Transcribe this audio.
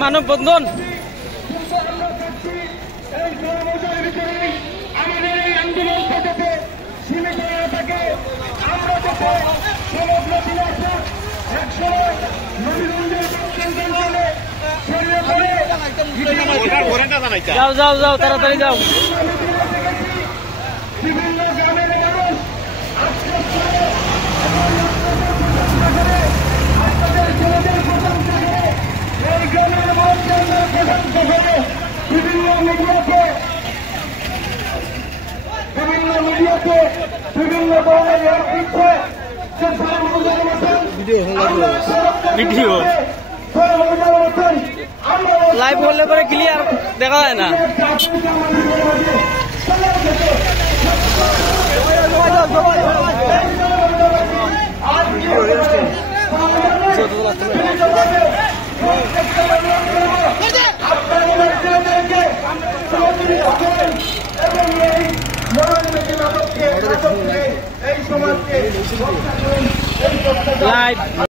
মানববন্ধন আমাদের এই আন্দোলন থেকে সীমিত না থাকে আমরা যাতে সমগ্র বিলাসা একসময় নবীগঞ্জের যাও যাও যাও তাড়াতাড়ি যাও। বিভিন্ন গ্রামের মানুষ আপনাদের ছেলেদের প্রশংসা করে এই গ্রামের মানুষের প্রশংসা করে বিভিন্ন মিডিয়াতে বিভিন্ন ধরনের দিচ্ছে ভিডিও লাইভ করলে পরে ক্লিয়ার দেখা যায় না। লাইভ